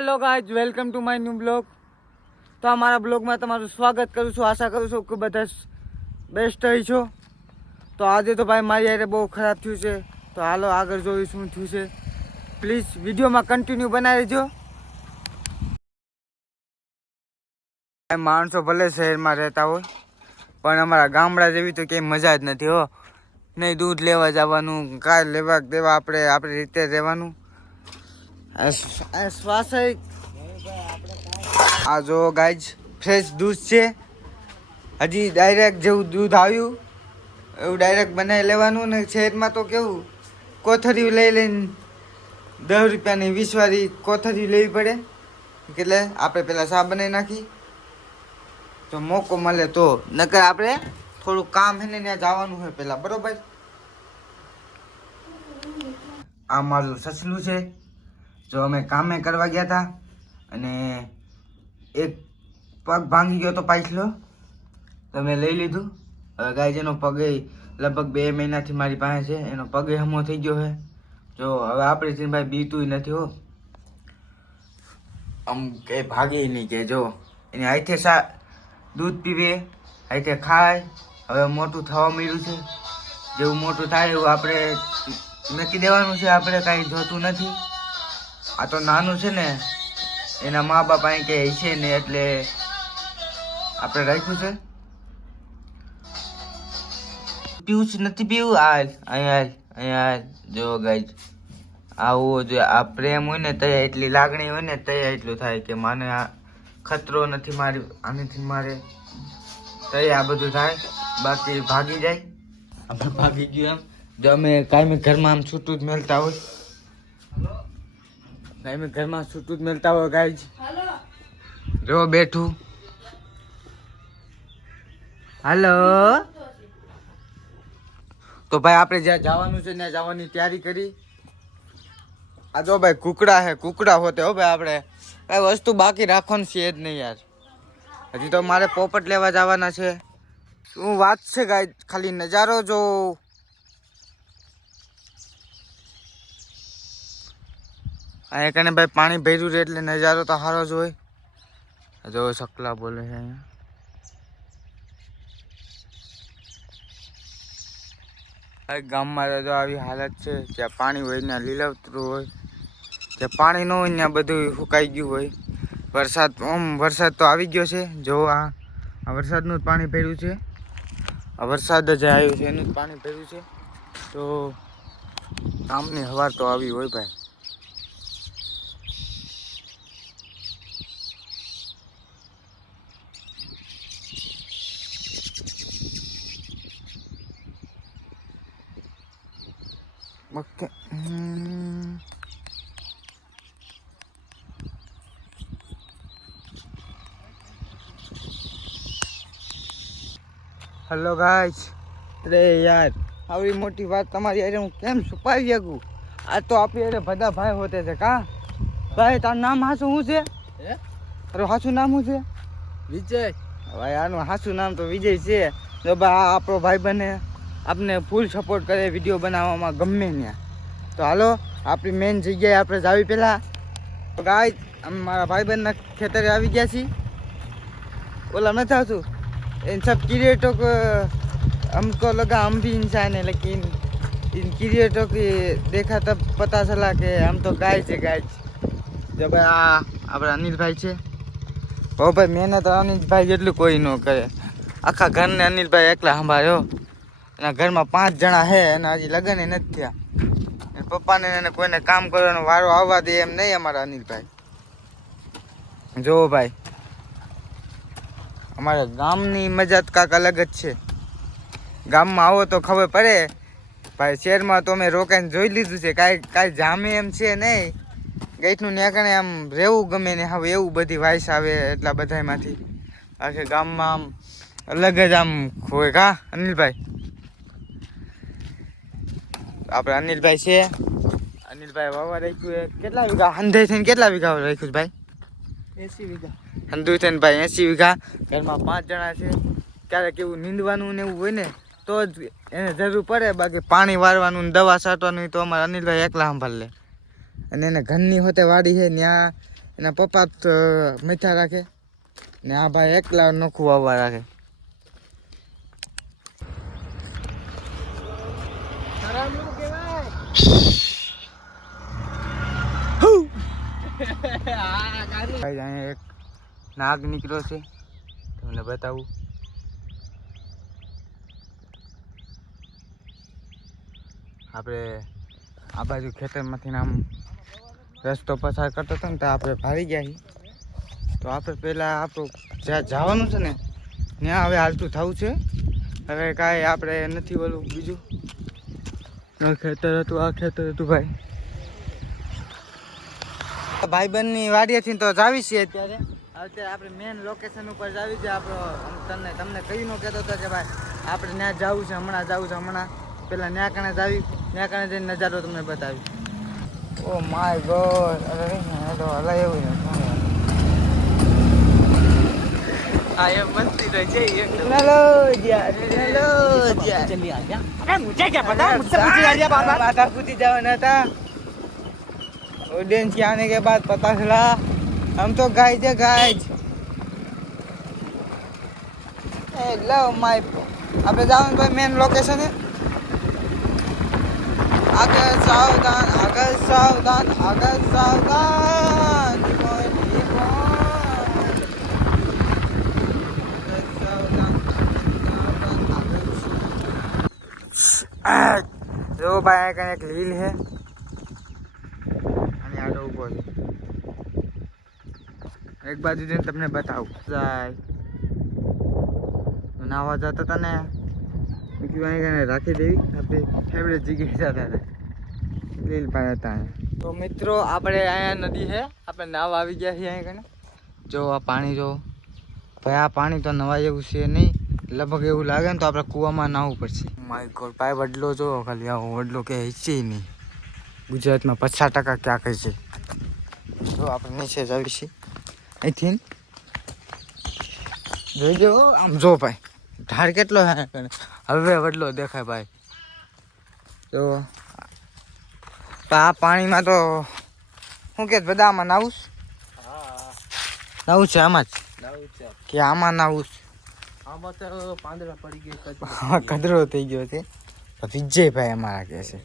Hello guys welcome to my new blog. तो અમારા બ્લોગમાં તમારું સ્વાગત કરું છું। આશા કરું છું કે બધા બેસ્ટ રહી છો। તો આજે તો ભાઈ મારી યારે બહુ ખરાબ થયું છે, તો હાલો આગળ જોઈ શું થયું છે। પ્લીઝ વિડીયોમાં કન્ટિન્યુ બનાવી દેજો। માણસો ભલે શહેરમાં રહેતા હોય પણ અમારા ગામડા જેવી તો ક્યાંય મજા જ નથી હો। નહીં દૂધ લેવા જવાનું, કાંઈ લેવા દેવા, આપણે આપણી રીતે રહેવાનું। શ્વાસ આ જો ગાઈજ ફ્રેશ દૂધ છે, હજી ડાયરેક્ટ જેવું દૂધ આવ્યું એવું ડાયરેક્ટ બનાવી લેવાનું। ને શહેરમાં તો કેવું કોથળીઓ લઈ લઈને 10 રૂપિયાની 20 વાળી કોથળીઓ લેવી પડે, એટલે આપણે પહેલાં ચા બનાવી નાખી તો મોકો મળે તો, નકર આપણે થોડું કામ છે ને ત્યાં જવાનું હોય પહેલાં, બરોબર। આ મારું સસલું છે, જો અમે કામે કરવા ગયા હતા અને એક પગ ભાંગી ગયો તો પાછલો, તો મેં લઈ લીધું। હવે ગાય જેનો પગ લગભગ 2 મહિનાથી મારી પાસે છે, એનો પગ હમો થઈ ગયો છે। જો હવે આપણે છે ભાઈ બીતું નથી હો, આમ કંઈ ભાગે નહીં કે જો એને હાથે દૂધ પીવે, હાથે ખાય। હવે મોટું થવા મળ્યું છે, જેવું મોટું થાય એવું આપણે મૂકી દેવાનું છે, આપણે કાંઈ જોતું નથી। આ તો નાનું છે ને, એના મા બાપ અહીં કે છે ને એટલે આપણે રાખ્યું છે। પીવું છે નથી પીવું, અહીંયા જો ગાઈજ આવું જો આ પ્રેમ હોય ને તય એટલી લાગણી હોય ને તય એટલું થાય કે માને આ ખતરો નથી મારી આનાથી મારે તય આ બધું થાય, બાકી ભાગી જાય। આપણે ભાગી ગયું એમ જો અમે કાયમી ઘરમાં આમ છૂટું જ મેળતા હોય, કાયમી ઘરમાં છૂટું જ મેળતા હોય ગાઈજ। જો બેઠું હાલો, તો ભાઈ આપણે જ્યાં જવાનું છે ત્યાં જવાની તૈયારી કરી। આ જો ભાઈ કુકડા હે, કુકડા હોતે હો ભાઈ, આપણે કઈ વસ્તુ બાકી રાખવાની છે જ નહીં યાર। હજી તો મારે પોપટ લેવા જવાના છે। શું વાત છે ગાઈસ, ખાલી નજારો જો અહીંયા કને ભાઈ પાણી ભર્યું છે એટલે નજારો તો સારો જ હોય। જો સકલા બોલે છે અહીંયા, ગામમાં તો આવી હાલત છે, જ્યાં પાણી હોય ત્યાં લીલોતરું હોય, જ્યાં પાણી ન હોય ત્યાં બધું સુકાઈ ગયું હોય। વરસાદ તો આવી ગયો છે, જો આ વરસાદનું જ પાણી ભર્યું છે, આ વરસાદ જ આવ્યું છે એનું જ પાણી ભર્યું છે। તો ગામની હવા તો આવી હોય ભાઈ। ઓકે હેલો ગાઈસ, અરે યાર આવી મોટી વાત તમારી અરે હું કેમ છુપાવી શકું? આ તો આપણી અરે બધા ભાઈ હોતે છે કા ભાઈ? તારું નામ હાસું શું છે? તારું હાસું નામ શું છે? વિજય ભાઈ, આનું હાસું નામ તો વિજય છે। જો ભાઈ આ આપણો ભાઈ બને, આપને ફૂલ સપોર્ટ કરે વિડીયો બનાવવામાં ગમે ત્યાં। તો હાલો આપણી મેઇન જગ્યાએ આપણે જાવી પહેલાં ગાય અમે મારા ભાઈબંધના ખેતરે આવી ગયા છીએ। ઓલા નથી આવતું इन सब क्रिएटरों को हमको लगा हम भी इंसान है, लेकिन इन क्रिएटरों की देखा तब पता चला कि हम तो गाय છે ગાય। જો ભાઈ આ આપણા અનિલભાઈ છે, હો ભાઈ મહેનત અનિલભાઈ જેટલું કોઈ ન કરે, આખા ઘરને અનિલભાઈ એકલા સંભાળ્યો। એના ઘરમાં 5 જણા છે અને હજી લગ્ન નથી થયા, પપ્પાને એને કોઈને કામ કરવાનો વારો આવવા દે એમ નહીં અમારા અનિલભાઈ। જો ભાઈ અમારા ગામની મજા કાંક અલગ જ છે। ગામમાં આવો તો ખબર પડે ભાઈ, શહેરમાં તો અમે રોકાઈને જોઈ લીધું છે, કાંઈ જામે એમ છે નહીં। ગઈઠનું નેકણે આમ રહેવું ગમે ને હવે એવું બધી વાઇસ આવે એટલા બધામાંથી, આખે ગામમાં આમ અલગ જ આમ હોય કા અનિલભાઈ? આપણે અનિલભાઈ છે, અનિલભાઈ વાવા રાખ્યું કેટલા વીઘા હંધે થઈને કેટલા વીઘા રાખ્યું ભાઈ? 80 વીઘા હંધુ થઈને ભાઈ 80 વીઘા। ઘરમાં 5 જણા છે, ક્યારેક એવું નીંદવાનું ને એવું હોય ને તો જ એને જરૂર પડે, બાકી પાણી વારવાનું ને દવા છાંટવાનું તો અમારા અનિલભાઈ એકલા સંભાળ લે। અને એને ઘરની હોતે વાડી છે ત્યાં એના પપ્પા તો મીઠા રાખે ને આ ભાઈ એકલા નોખું વાવવા રાખે. અહીંયા એક નાગ નીકળ્યો છે, તમને બતાવું. આપણે આ બાજુ ખેતરમાંથી આમ રસ્તો પસાર કરતો હતો ને તો આપણે ભાવી ગયા છીએ. તો આપણે પહેલાં આપણું જ્યાં જવાનું છે ને ત્યાં હવે હાલતું થવું છે. હવે કાંઈ આપણે નથી ઓલું બીજું ખેતર હતું, આ ખેતર હતું ભાઈ. ભાઈબંધની વાડીએથી તો જાવી છીએ અત્યારે. આપણે મેન લોકેશન ઉપર જાવી છે. આપણો તમને કહી ન કહેતો હતો કે ભાઈ આપણે ત્યાં જવું છે, હમણાં જવું છે. હમણાં પેલા ત્યાં કણે જાવી, ત્યાં કણે જઈને નજારો તમને બતાવી. ઓ માય ગોડ, અરે તો હલાય એવું ને. હા એમ મસ્તી તો છે. હેલો યાર, હેલો યાર. જલ્દી આ જા. અરે મુझे क्या पता, मुझसे पूछी जा रही है बार-बार. माता पूछी जवाना था. ऑडियंस के आने के बाद पता चला हम तो गाइज है, गाइज. Hello my. આપણે જવાનું ભાઈ મેન લોકેશન હે. આગળ સાવધાન, આગળ સાવધાન, આગળ સાવધાન. જો ભાઈ કઈ એક લીલ હે અને આડો ઉભો છે. એક બાજુ જઈને તમને બતાવું. જાય નાવા જતા હતા ને, રાખી દેવી આપણી ફેવરેટ જગ્યાએ જતા હતા. લીલ ભાઈ હતા અહીંયા. તો મિત્રો આપણે અહીંયા નદી છે, આપણે નાવ આવી ગયા છીએ અહીંયા કને. જો આ પાણી જો ભાઈ, આ પાણી તો નવા જેવું છે નહીં. લગભગ એવું લાગે ને તો આપણે કૂવામાં નાહવું પડશે. માય ગોડ, ભાઈ વડલો જો ખાલી આવો વડલો કે હિસ્સે નહીં. ગુજરાતમાં 50% ક્યાં કહે છે. જો આપણે નીચે જ આવી છીએ અહીંથી. જોઈજો આમ, જો ભાઈ ઢાળ કેટલો હવે વડલો દેખાય ભાઈ. જો આ પાણીમાં તો શું કે બધા આમાં નાવું નાવું છે, આમાં જ કે આમાં નાવું છે. પાંદડા પડી ગયા, કદરો થઈ ગયો છે. વિજયભાઈ અમારા કહે છે.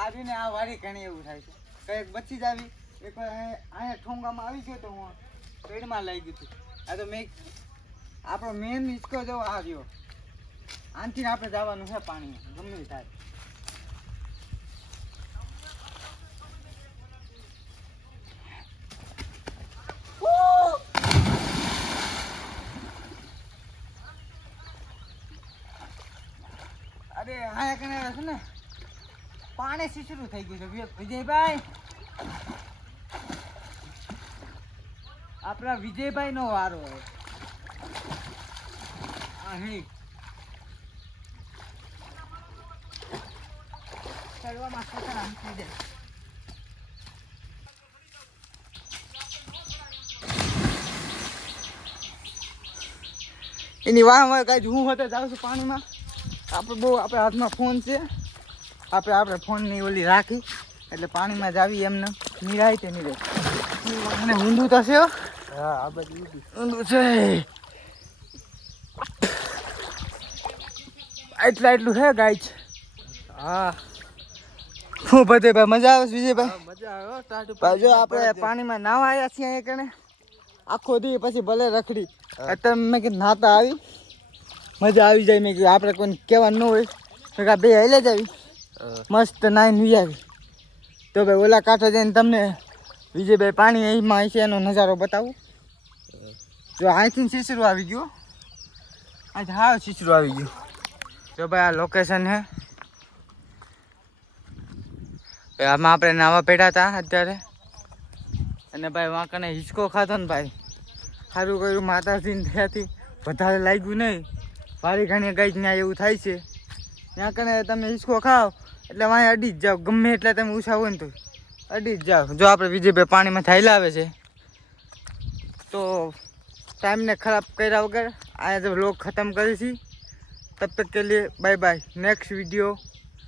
આવીને આ વાડી ઘણી એવું થાય છે. કઈક બચી જ આવી, એક અહીંયા ઠોંગામાં આવી ગયો તો હું પેડમાં લઈ ગયું હતું. આ તો મેં આપણો મેન હિસ્કો જેવો આવ્યો. આનથી આપણે જવાનું છે પાણીમાં, ગમે થાય. અરે આયા કને છે ને પાણી સીસરું થઈ ગયું છે વિજયભાઈ. આપણા વિજયભાઈ નો વારો હોય. અહીં ચડવામાં ખતરા મૂકી દે. એની વાહ કાંઈ હું હોતે જાઉં છું પાણીમાં. આપણે હાથમાં ફોન છે, આપણે ફોનની ઓલી રાખી એટલે પાણીમાં જ આવી એમને નિરાય તે નિરાય. અને ઊંધું તો છે. હા આ બધું ઊંધું છે. એટલું છે ગાઈજ. હા શું બધે ભાઈ મજા આવે છે વિજયભાઈ? મજા આવે. જો આપણે પાણીમાં નાવા આવ્યા છીએ અહીંયા કણે આખો દી, પછી ભલે રખડી. અત્યારે મેં કીધું નાતા આવી મજા આવી જાય. મેં કીધું આપણે કોઈને કહેવાનું ન હોય તો બે હેલે જ આવી મસ્ત નાઈને વી આવી. તો ભાઈ ઓલા કાંઠે જઈને તમને વિજયભાઈ પાણી અહીંમાં છે એનો નજારો બતાવું. જો અહીંથી સીસરું આવી ગયું, અહીંથી હા સીસરું આવી ગયું. જો ભાઈ આ લોકેશન છે. આમાં આપણે નાવા પેડા હતા અત્યારે. અને ભાઈ વાંકને હિંચકો ખાધો ને ભાઈ, સારું કર્યું માતાજીને ત્યાંથી વધારે લાગ્યું નહીં. વારી ઘણી ગઈ ત્યાં એવું થાય છે. ત્યાં કને તમે હિંચકો ખાઓ એટલે વાંહે અડી જ જાઓ. ગમે એટલે તમે ઉછા હોય ને તો અડી જ જાઓ. જો આપણે વિજયભાઈ પાણીમાં થાયલા આવે છે તો ટાઈમને ખરાબ કર્યા વગર આ વ્લોગ ખતમ કરી છે. तब तक के लिए बाय बाय, नेक्स्ट वीडियो